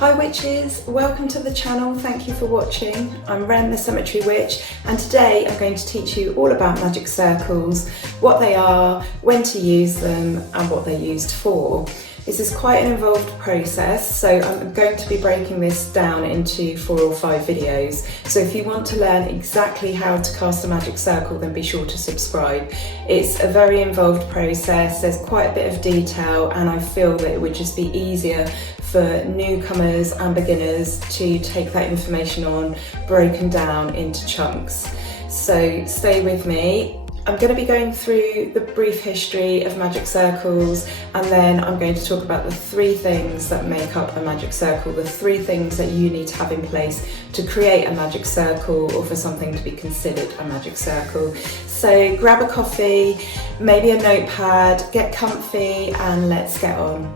Hi witches, welcome to the channel, thank you for watching. I'm Ren the Cemetery Witch, and today I'm going to teach you all about magic circles, what they are, when to use them and what they're used for. This is quite an involved process, so I'm going to be breaking this down into 4 or 5 videos. So if you want to learn exactly how to cast a magic circle, then be sure to subscribe. It's a very involved process, there's quite a bit of detail, and I feel that it would just be easier for newcomers and beginners to take that information on, broken down into chunks. So stay with me. I'm going to be going through the brief history of magic circles, and then I'm going to talk about the 3 things that make up a magic circle, the 3 things that you need to have in place to create a magic circle or for something to be considered a magic circle. So grab a coffee, maybe a notepad, get comfy and let's get on.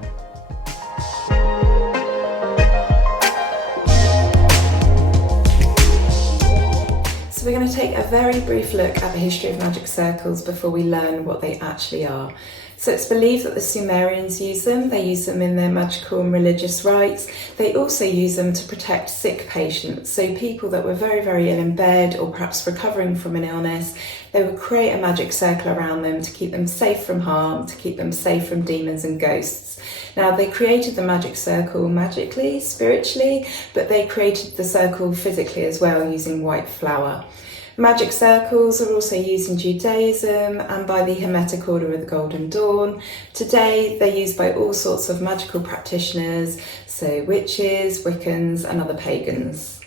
So we're going to take a very brief look at the history of magic circles before we learn what they actually are. So it's believed that the Sumerians used them. They used them in their magical and religious rites. They also use them to protect sick patients. So people that were very, very ill in bed or perhaps recovering from an illness, they would create a magic circle around them to keep them safe from harm, to keep them safe from demons and ghosts. Now, they created the magic circle magically, spiritually, but they created the circle physically as well using white flour. Magic circles are also used in Judaism and by the Hermetic Order of the Golden Dawn. Today, they're used by all sorts of magical practitioners, so witches, Wiccans, and other pagans.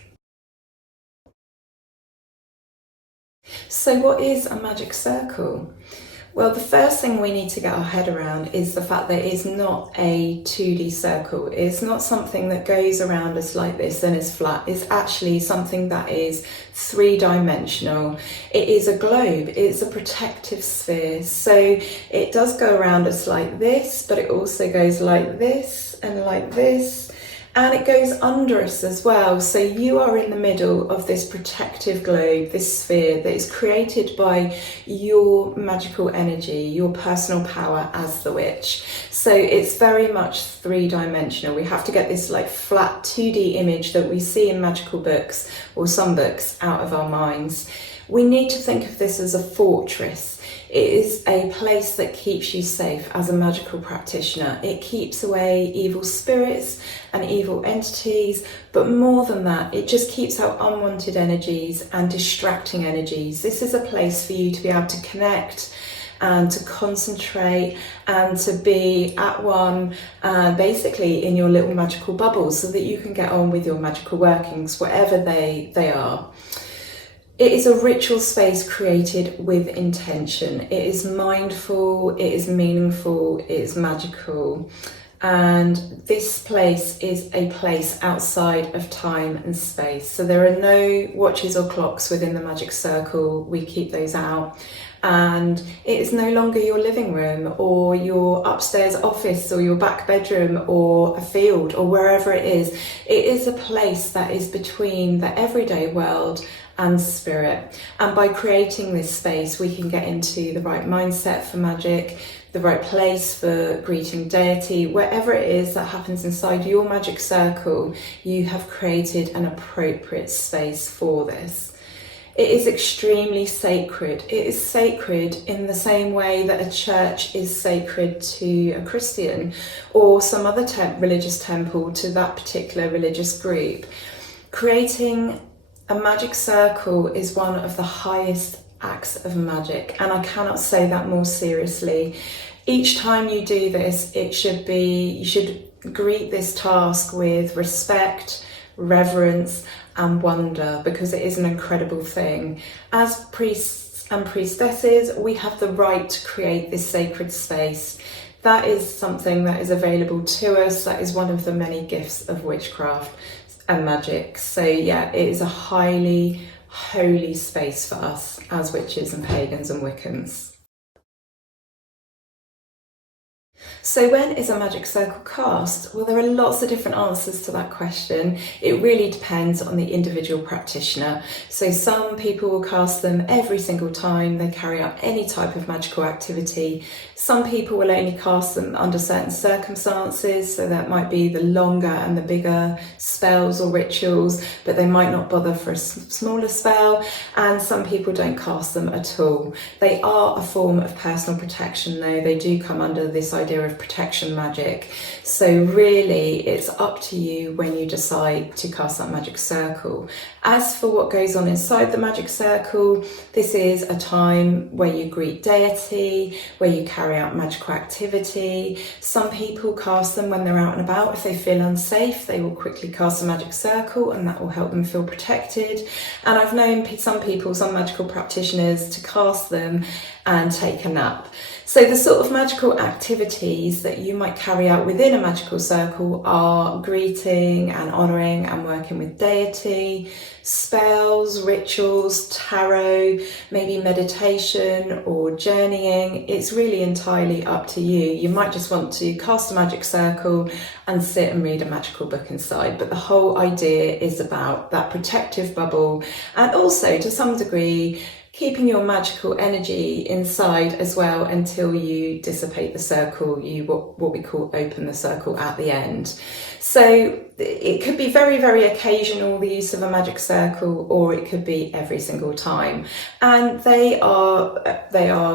So what is a magic circle? Well, the first thing we need to get our head around is the fact that it's not a 2D circle. It's not something that goes around us like this and is flat. It's actually something that is 3-dimensional. It is a globe. It's a protective sphere. So it does go around us like this, but it also goes like this and like this. And it goes under us as well. So you are in the middle of this protective globe, this sphere that is created by your magical energy, your personal power as the witch. So it's very much 3-dimensional. We have to get this like flat 2D image that we see in magical books or some books out of our minds. We need to think of this as a fortress. It is a place that keeps you safe as a magical practitioner. It keeps away evil spirits and evil entities, but more than that, it just keeps out unwanted energies and distracting energies. This is a place for you to be able to connect and to concentrate and to be at one, basically in your little magical bubble, so that you can get on with your magical workings, whatever they are. It is a ritual space created with intention. It is mindful, it is meaningful, it is magical. And this place is a place outside of time and space. So there are no watches or clocks within the magic circle. We keep those out. And it is no longer your living room or your upstairs office or your back bedroom or a field or wherever it is. It is a place that is between the everyday world and spirit. And by creating this space, we can get into the right mindset for magic, the right place for greeting deity. Wherever it is that happens inside your magic circle, you have created an appropriate space for this. It is extremely sacred. It is sacred in the same way that a church is sacred to a Christian or some other religious temple to that particular religious group. Creating a magic circle is one of the highest acts of magic, and I cannot say that more seriously. Each time you do this, you should greet this task with respect, reverence, and wonder, because it is an incredible thing. As priests and priestesses, we have the right to create this sacred space. That is something that is available to us. That is one of the many gifts of witchcraft and magic. So yeah, it is a highly holy space for us as witches and pagans and Wiccans. So when is a magic circle cast? Well, there are lots of different answers to that question. It really depends on the individual practitioner. So some people will cast them every single time they carry out any type of magical activity. Some people will only cast them under certain circumstances, so that might be the longer and the bigger spells or rituals, but they might not bother for a smaller spell, and some people don't cast them at all. They are a form of personal protection though. They do come under this idea of protection magic. So really it's up to you when you decide to cast that magic circle. As for what goes on inside the magic circle, this is a time where you greet deity, where you carry out magical activity. Some people cast them when they're out and about. If they feel unsafe, they will quickly cast a magic circle and that will help them feel protected. And I've known some people, some magical practitioners, to cast them and take a nap. So the sort of magical activities that you might carry out within a magical circle are greeting and honouring and working with deity, spells, rituals, tarot, maybe meditation or journeying. It's really entirely up to you. You might just want to cast a magic circle and sit and read a magical book inside, but the whole idea is about that protective bubble and also to some degree keeping your magical energy inside as well until you dissipate the circle, what we call open the circle at the end. So it could be very, very occasional, the use of a magic circle, or it could be every single time. And they are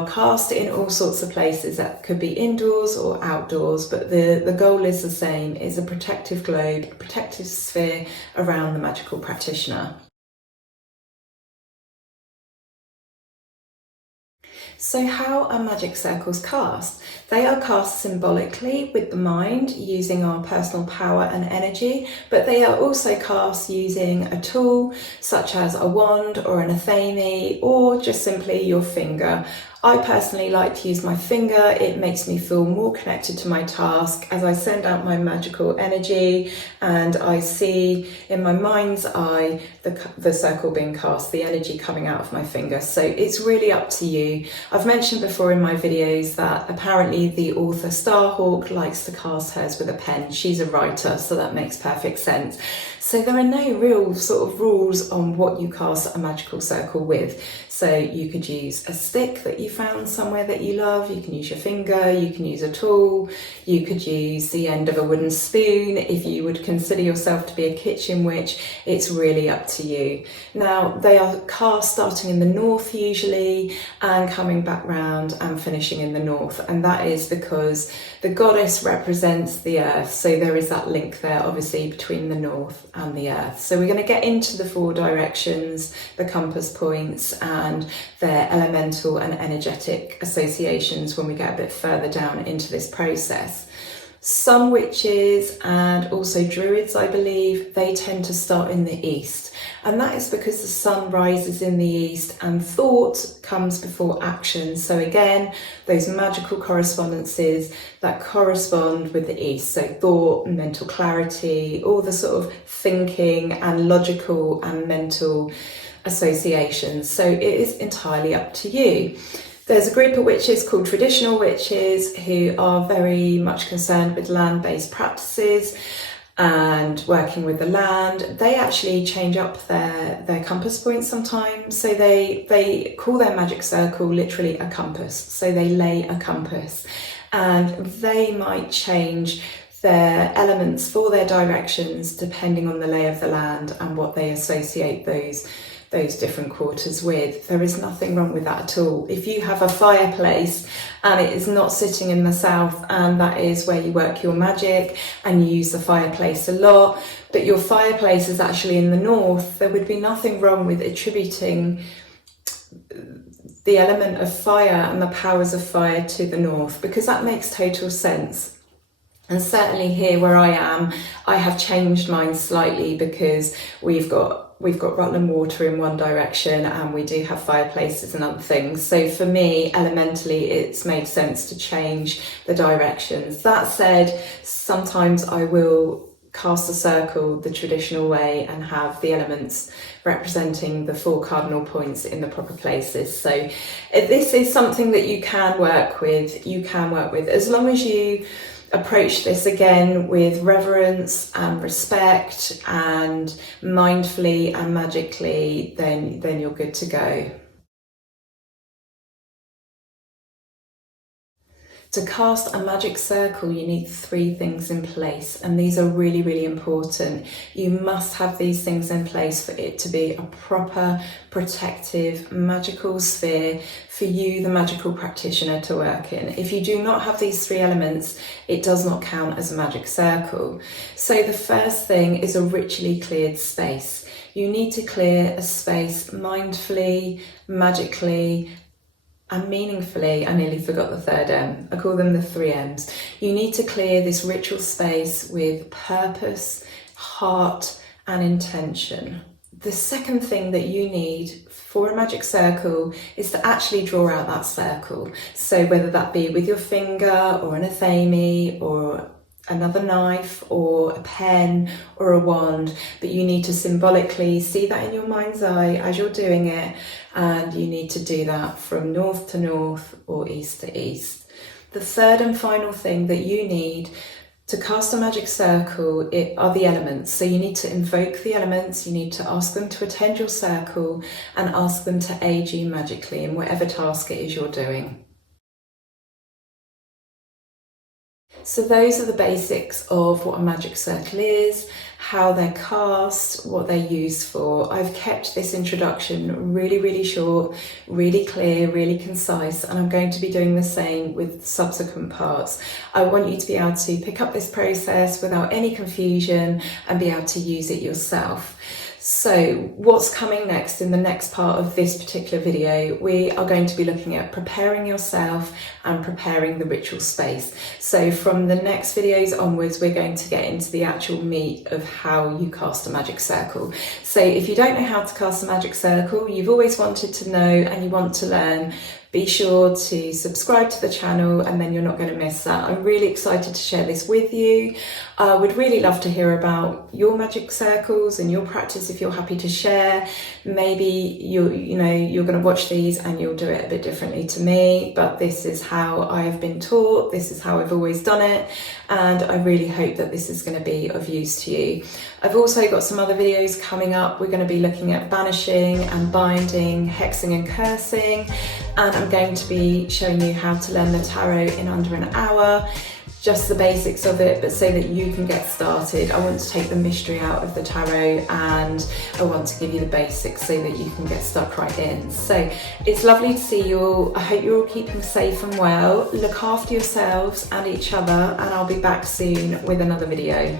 cast in all sorts of places. That could be indoors or outdoors, but the goal is the same, is a protective globe, a protective sphere around the magical practitioner. So how are magic circles cast? They are cast symbolically with the mind, using our personal power and energy, but they are also cast using a tool such as a wand or an athame, or just simply your finger. I personally like to use my finger. It makes me feel more connected to my task as I send out my magical energy and I see in my mind's eye the circle being cast, the energy coming out of my finger. So it's really up to you. I've mentioned before in my videos that apparently the author Starhawk likes to cast hers with a pen. She's a writer, so that makes perfect sense. So there are no real sort of rules on what you cast a magical circle with. So you could use a stick that you found somewhere that you love, you can use your finger, you can use a tool, you could use the end of a wooden spoon if you would consider yourself to be a kitchen witch. It's really up to you. Now they are cast starting in the north usually and coming back round and finishing in the north, and that is because the goddess represents the earth, so there is that link there obviously between the north and the earth. So we're going to get into the 4 directions, the compass points and their elemental and energetic associations when we get a bit further down into this process. Some witches and also druids, I believe, they tend to start in the east, and that is because the sun rises in the east and thought comes before action. So again, those magical correspondences that correspond with the east, so thought, mental clarity, all the sort of thinking and logical and mental associations. So it is entirely up to you. There's a group of witches called traditional witches who are very much concerned with land-based practices and working with the land. They actually change up their compass points sometimes. So they call their magic circle literally a compass. So they lay a compass and they might change their elements for their directions depending on the lay of the land and what they associate those different quarters with. There is nothing wrong with that at all. If you have a fireplace and it is not sitting in the south and that is where you work your magic and you use the fireplace a lot, but your fireplace is actually in the north, there would be nothing wrong with attributing the element of fire and the powers of fire to the north, because that makes total sense. And certainly here where I am, I have changed mine slightly because we've got Rutland water in one direction and we do have fireplaces and other things. So for me, elementally, it's made sense to change the directions. That said, sometimes I will cast a circle the traditional way and have the elements representing the 4 cardinal points in the proper places. So this is something that you can work with. As long as you approach this again with reverence and respect and mindfully and magically, then you're good to go. To cast a magic circle, you need 3 things in place, and these are really, really important. You must have these things in place for it to be a proper, protective, magical sphere for you, the magical practitioner, to work in. If you do not have these 3 elements, it does not count as a magic circle. So the first thing is a ritually cleared space. You need to clear a space mindfully, magically, and meaningfully. I nearly forgot the third M. I call them the 3 M's. You need to clear this ritual space with purpose, heart, and intention. The second thing that you need for a magic circle is to actually draw out that circle. So whether that be with your finger or an athame or another knife or a pen or a wand, but you need to symbolically see that in your mind's eye as you're doing it, and you need to do that from north to north or east to east. The third and final thing that you need to cast a magic circle are the elements. So you need to invoke the elements, you need to ask them to attend your circle and ask them to aid you magically in whatever task it is you're doing. So those are the basics of what a magic circle is, how they're cast, what they're used for. I've kept this introduction really, really short, really clear, really concise, and I'm going to be doing the same with subsequent parts. I want you to be able to pick up this process without any confusion and be able to use it yourself. So what's coming next in the next part of this particular video, we are going to be looking at preparing yourself and preparing the ritual space. So from the next videos onwards, we're going to get into the actual meat of how you cast a magic circle. So if you don't know how to cast a magic circle, you've always wanted to know and you want to learn, be sure to subscribe to the channel and then you're not going to miss that. I'm really excited to share this with you. I would really love to hear about your magic circles and your practice if you're happy to share. Maybe you're going to watch these and you'll do it a bit differently to me, but this is how I've been taught, this is how I've always done it, and I really hope that this is going to be of use to you. I've also got some other videos coming up. We're going to be looking at banishing and binding, hexing and cursing, and I'm going to be showing you how to learn the tarot in under an hour. Just the basics of it, but so that you can get started. I want to take the mystery out of the tarot and I want to give you the basics so that you can get stuck right in. So it's lovely to see you all. I hope you're all keeping safe and well. Look after yourselves and each other, and I'll be back soon with another video.